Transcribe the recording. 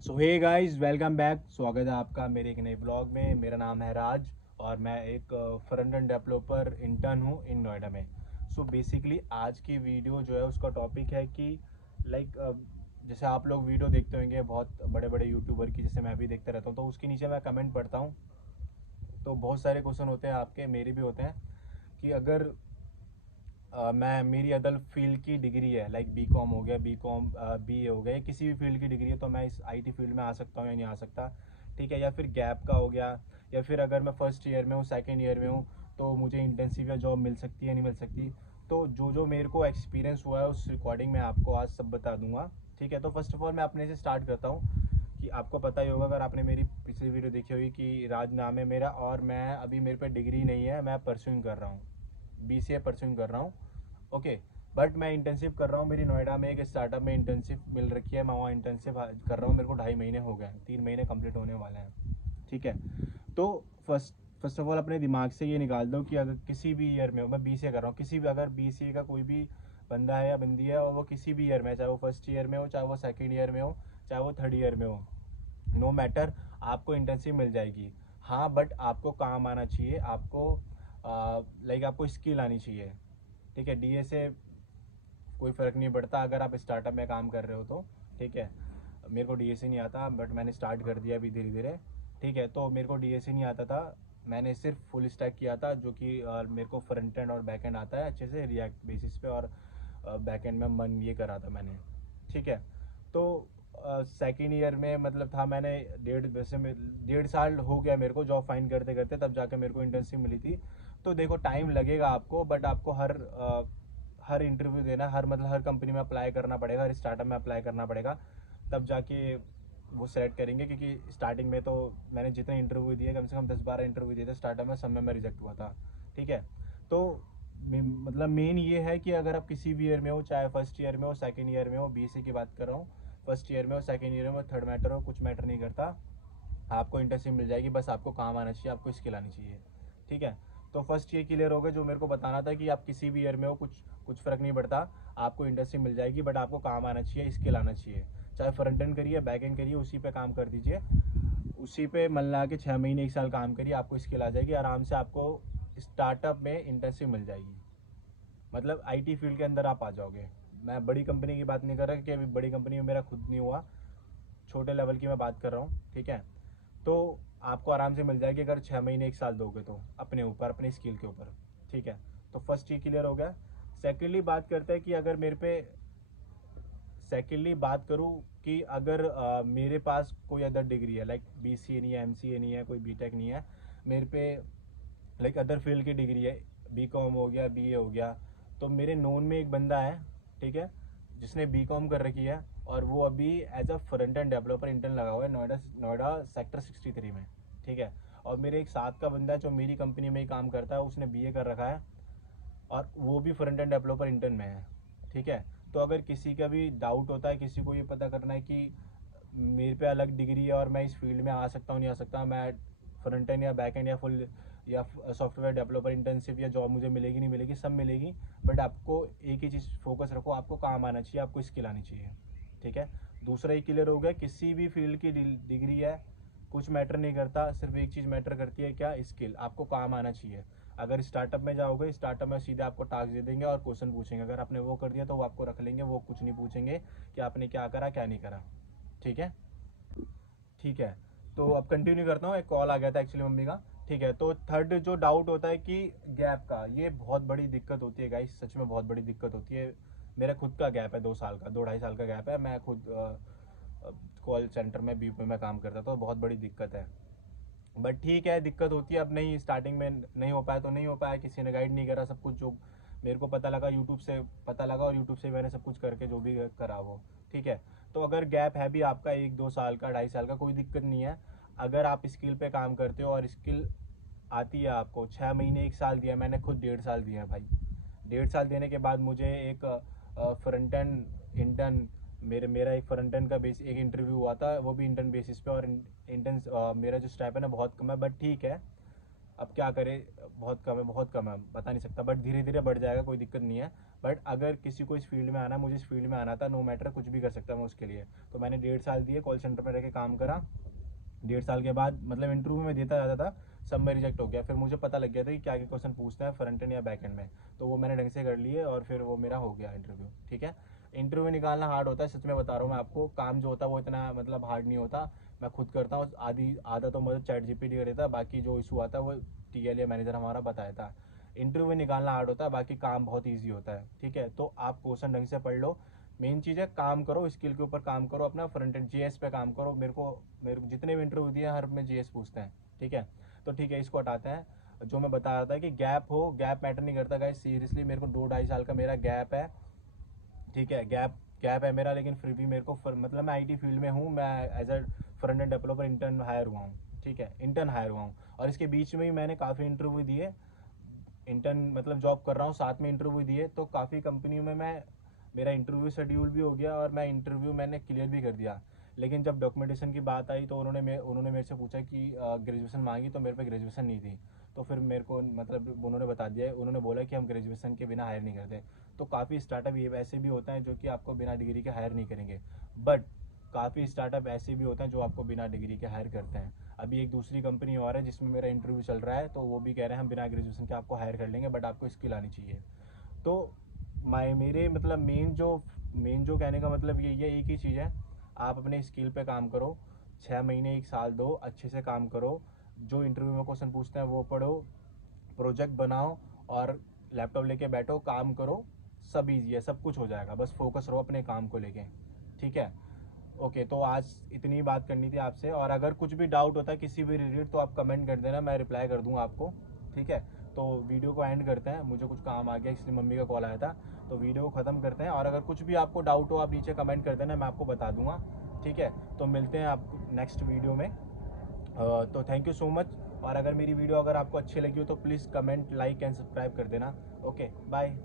सो hey guys, welcome back. स्वागत है आपका मेरे एक नए ब्लॉग में। मेरा नाम है राज और मैं एक फ्रंट एंड डेवलपर इंटर्न हूँ इन नोएडा में। सो बेसिकली आज की वीडियो जो है उसका टॉपिक है कि लाइक जैसे आप लोग वीडियो देखते होंगे बहुत बड़े बड़े यूट्यूबर की, जैसे मैं भी देखते रहता हूँ, तो उसके नीचे मैं कमेंट पढ़ता हूँ तो बहुत सारे क्वेश्चन होते हैं, आपके मेरे भी होते हैं कि अगर मैं मेरी अदर फील्ड की डिग्री है, लाइक बी कॉम हो गया, बी कॉम बी ए हो गया, किसी भी फील्ड की डिग्री है तो मैं इस आईटी फील्ड में आ सकता हूँ या नहीं आ सकता। ठीक है, या फिर गैप का हो गया, या फिर अगर मैं फर्स्ट ईयर में हूँ, सेकेंड ईयर में हूँ, तो मुझे इंटर्नशिप या जॉब मिल सकती है या नहीं मिल सकती। तो जो जो मेरे को एक्सपीरियंस हुआ है उस रिकॉर्डिंग में आपको आज सब बता दूंगा। ठीक है, तो फर्स्ट ऑफ ऑल मैं अपने से स्टार्ट करता हूँ कि आपको पता ही होगा, अगर आपने मेरी पिछली वीडियो देखी होगी, कि राज नाम है मेरा और मैं अभी मेरे पे डिग्री नहीं है, मैं परस्यूइंग कर रहा हूँ, BCA परस्यूइंग कर रहा हूँ। ओके, बट मैं इंटर्नशिप कर रहा हूँ। मेरी नोएडा में एक स्टार्टअप में इंटर्नशिप मिल रखी है, मैं वहाँ इंटर्नशिप कर रहा हूँ। मेरे को 2.5 महीने हो गए हैं, 3 महीने कंप्लीट होने वाले हैं। ठीक है, तो फर्स्ट ऑफ ऑल अपने दिमाग से ये निकाल दो कि अगर किसी भी ईयर में हो, मैं BCA कर रहा हूँ, किसी भी अगर BCA का कोई भी बंदा है या बंदी है और वो किसी भी ईयर में, चाहे वो फर्स्ट ईयर में हो, चाहे वो सेकेंड ईयर में हो, चाहे वो थर्ड ईयर में हो, नो मैटर, आपको इंटर्नशिप मिल जाएगी। हाँ, बट आपको काम आना चाहिए, आपको लाइक आपको स्किल आनी चाहिए। ठीक है, DA से कोई फ़र्क नहीं पड़ता अगर आप स्टार्टअप में काम कर रहे हो तो। ठीक है, मेरे को DA से नहीं आता, बट मैंने स्टार्ट कर दिया अभी धीरे धीरे। ठीक है, तो मेरे को DA से नहीं आता था, मैंने सिर्फ फुल स्टैक किया था, जो कि मेरे को फ्रंट एंड और बैक एंड आता है अच्छे से, रिएक्ट बेसिस पे, और बैक एंड में मन ये करा था मैंने। ठीक है, तो सेकेंड ईयर में मतलब था, मैंने डेढ़ वैसे में 1.5 साल हो गया मेरे को जॉब फाइंड करते करते, तब जाके मेरे को इंटर्नशिप मिली थी। तो देखो, टाइम लगेगा आपको, बट आपको हर इंटरव्यू देना, हर मतलब हर कंपनी में अप्लाई करना पड़ेगा, हर स्टार्टअप में अप्लाई करना पड़ेगा, तब जाके वो सेलेक्ट करेंगे। क्योंकि स्टार्टिंग में तो मैंने जितने इंटरव्यू दिए, कम से कम 10-12 इंटरव्यू दिए थे स्टार्टअप में, सब में मैं रिजेक्ट हुआ था। ठीक है, तो मतलब मेन ये है कि अगर आप किसी भी ईयर में हो, चाहे फर्स्ट ईयर में हो, सेकेंड ईयर में हो, BC की बात कर रहा हूँ, फर्स्ट ईयर में हो, सेकेंड ईयर में हो, थर्ड मैटर हो, कुछ मैटर नहीं करता, आपको इंटर्नशिप मिल जाएगी। बस आपको काम आना चाहिए, आपको स्किल आनी चाहिए। ठीक है, तो फर्स्ट ये क्लियर हो गया जो मेरे को बताना था, कि आप किसी भी ईयर में हो, कुछ कुछ फ़र्क नहीं पड़ता, आपको इंटर्नशिप मिल जाएगी, बट आपको काम आना चाहिए, स्किल आना चाहिए। चाहे फ्रंट एंड करिए, बैक एंड करिए, उसी पे काम कर दीजिए, उसी पे मन लगा के 6 महीने 1 साल काम करिए, आपको स्किल आ जाएगी, आराम से आपको स्टार्टअप में इंटर्नशिप मिल जाएगी। मतलब IT फील्ड के अंदर आप आ जाओगे। मैं बड़ी कंपनी की बात नहीं कर रहा, कि अभी बड़ी कंपनी में मेरा खुद नहीं हुआ, छोटे लेवल की मैं बात कर रहा हूँ। ठीक है, तो आपको आराम से मिल जाएगी अगर 6 महीने 1 साल दोगे तो, अपने ऊपर, अपने स्किल के ऊपर। ठीक है, तो फर्स्ट ये क्लियर हो गया। सेकेंडली बात करते हैं कि अगर मेरे पे, सेकेंडली बात करूँ कि अगर मेरे पास कोई अदर डिग्री है, लाइक BCA नहीं है, MCA नहीं है, कोई BTech नहीं है, मेरे पे लाइक अदर फील्ड की डिग्री है, BCom हो गया, BA हो गया, तो मेरे नोन में एक बंदा है, ठीक है, जिसने BCom कर रखी है, और वो अभी as a front end developer intern लगा हुआ है नोएडा नोएडा सेक्टर 63 में। ठीक है, और मेरे एक साथ का बंदा है जो मेरी कंपनी में ही काम करता है, उसने BA कर रखा है, और वो भी फ्रंट एंड डेवलपर इंटर्न में है। ठीक है, तो अगर किसी का भी डाउट होता है, किसी को ये पता करना है कि मेरे पे अलग डिग्री है और मैं इस फील्ड में आ सकता हूँ नहीं आ सकता, मैं फ्रंट एंड या बैक एंड या फुल या सॉफ्टवेयर डेवलपर इंटर्नशिप या जॉब मुझे मिलेगी नहीं मिलेगी, सब मिलेगी, बट आपको एक ही चीज़ फोकस रखो, आपको काम आना चाहिए, आपको स्किल आनी चाहिए। ठीक है, दूसरा ही क्लियर हो गया, किसी भी फील्ड की डिग्री है, कुछ मैटर नहीं करता, सिर्फ एक चीज़ मैटर करती है, क्या? स्किल, आपको काम आना चाहिए। अगर स्टार्टअप में जाओगे, स्टार्टअप में सीधे आपको टास्क दे देंगे और क्वेश्चन पूछेंगे, अगर आपने वो कर दिया तो वो आपको रख लेंगे, वो कुछ नहीं पूछेंगे कि आपने क्या करा क्या नहीं करा। ठीक है, ठीक है, तो अब कंटिन्यू करता हूँ, एक कॉल आ गया था एक्चुअली मम्मी का। ठीक है, तो थर्ड जो डाउट होता है कि गैप का, ये बहुत बड़ी दिक्कत होती है गाइस, सच में बहुत बड़ी दिक्कत होती है। मेरा खुद का गैप है, 2 साल का, 2-2.5 साल का गैप है। मैं खुद कॉल सेंटर में BP में काम करता था, तो बहुत बड़ी दिक्कत है। बट ठीक है, दिक्कत होती है, अब नहीं, स्टार्टिंग में नहीं हो पाया तो नहीं हो पाया, किसी ने गाइड नहीं करा, सब कुछ जो मेरे को पता लगा यूट्यूब से पता लगा, और यूट्यूब से मैंने सब कुछ करके जो भी करा वो। ठीक है, तो अगर गैप है भी आपका 1-2 साल का, 2.5 साल का, कोई दिक्कत नहीं है। अगर आप स्किल पे काम करते हो और स्किल आती है आपको, 6 महीने 1 साल दिया, मैंने खुद 1.5 साल दिया है भाई। 1.5 साल देने के बाद मुझे एक फ्रंट एंड इंटर्न, मेरा एक फ्रंट एंड का बेस एक इंटरव्यू हुआ था, वो भी इंटर्न बेसिस पे, और इंटर्न मेरा जो स्टाइपेंड है बहुत कम है, बट ठीक है, अब क्या करें, बहुत कम है, बहुत कम है, बता नहीं सकता, बट धीरे धीरे बढ़ जाएगा, कोई दिक्कत नहीं है। बट अगर किसी को इस फील्ड में आना, मुझे इस फील्ड में आना था, नो मैटर, कुछ भी कर सकता मैं उसके लिए। तो मैंने 1.5 साल दिए, कॉल सेंटर पर रह के काम करा। 1.5 साल के बाद मतलब इंटरव्यू में देता जाता था, सब में रिजेक्ट हो गया। फिर मुझे पता लग गया था कि क्या क्या क्वेश्चन पूछते हैं फ्रंट एंड या बैक एंड में, तो वो मैंने ढंग से कर लिए और फिर वो मेरा हो गया इंटरव्यू। ठीक है, इंटरव्यू निकालना हार्ड होता है, सच में बता रहा हूँ मैं आपको। काम जो होता है वो इतना मतलब हार्ड नहीं होता, मैं खुद करता हूँ। आधा तो मतलब चैट जीपीटी कर देता, बाकी जो इशू आता है वो टीएल या मैनेजर हमारा बताया था। इंटरव्यू निकालना हार्ड होता है, बाकी काम बहुत ईजी होता है। ठीक है, तो आप क्वेश्चन ढंग से पढ़ लो। मेन चीज़ है काम करो, स्किल के ऊपर काम करो, अपना फ्रंट एंड जीएस पे काम करो। मेरे को जितने भी इंटरव्यू दिए हर में जीएस पूछते हैं। ठीक है, तो ठीक है, इसको हटाते हैं। जो मैं बता रहा था कि गैप हो, गैप मैटर नहीं करता गाइस, सीरियसली मेरे को 2-2.5 साल का मेरा गैप है। ठीक है, गैप गैप है मेरा, लेकिन फिर भी मेरे को मतलब मैं आईटी फील्ड में हूँ, मैं as a front end developer intern hire हुआ हूँ। ठीक है, इंटर्न हायर हुआ हूँ, और इसके बीच में ही मैंने काफ़ी इंटरव्यू दिए। इंटर्न मतलब जॉब कर रहा हूँ, साथ में इंटरव्यू दिए, तो काफ़ी कंपनियों में मैं मेरा इंटरव्यू शेड्यूल भी हो गया और मैं इंटरव्यू मैंने क्लियर भी कर दिया। लेकिन जब डॉक्यूमेंटेशन की बात आई तो उन्होंने मेरे से पूछा कि ग्रेजुएशन मांगी, तो मेरे पे ग्रेजुएशन नहीं थी। तो फिर मेरे को मतलब उन्होंने बता दिया, उन्होंने बोला कि हम ग्रेजुएशन के बिना हायर नहीं करते। तो काफ़ी स्टार्टअप ये वैसे भी होते हैं जो कि आपको बिना डिग्री के हायर नहीं करेंगे, बट काफ़ी स्टार्टअप ऐसे भी होते हैं जो आपको बिना डिग्री के हायर करते हैं। अभी एक दूसरी कंपनी और है जिसमें मेरा इंटरव्यू चल रहा है, तो वो भी कह रहे हैं हम बिना ग्रेजुएशन के आपको हायर कर लेंगे, बट आपको स्किल आनी चाहिए। तो मेरे मतलब मेन जो कहने का मतलब यही है, एक ही चीज़ है, आप अपने स्किल पे काम करो। 6 महीने 1 साल दो, अच्छे से काम करो, जो इंटरव्यू में क्वेश्चन पूछते हैं वो पढ़ो, प्रोजेक्ट बनाओ, और लैपटॉप लेके बैठो, काम करो। सब ईजी है, सब कुछ हो जाएगा, बस फोकस रहो अपने काम को लेके। ठीक है, ओके, तो आज इतनी ही बात करनी थी आपसे, और अगर कुछ भी डाउट होता है किसी भी रिलेटेड तो आप कमेंट कर देना, मैं रिप्लाई कर दूंगा आपको। ठीक है, तो वीडियो को एंड करते हैं, मुझे कुछ काम आ गया इसलिए मम्मी का कॉल आया था, तो वीडियो को ख़त्म करते हैं। और अगर कुछ भी आपको डाउट हो आप नीचे कमेंट कर देना, मैं आपको बता दूंगा। ठीक है, तो मिलते हैं आपको नेक्स्ट वीडियो में। तो थैंक यू सो मच, और अगर मेरी वीडियो अगर आपको अच्छी लगी हो तो please comment, like and subscribe कर देना। Okay, bye.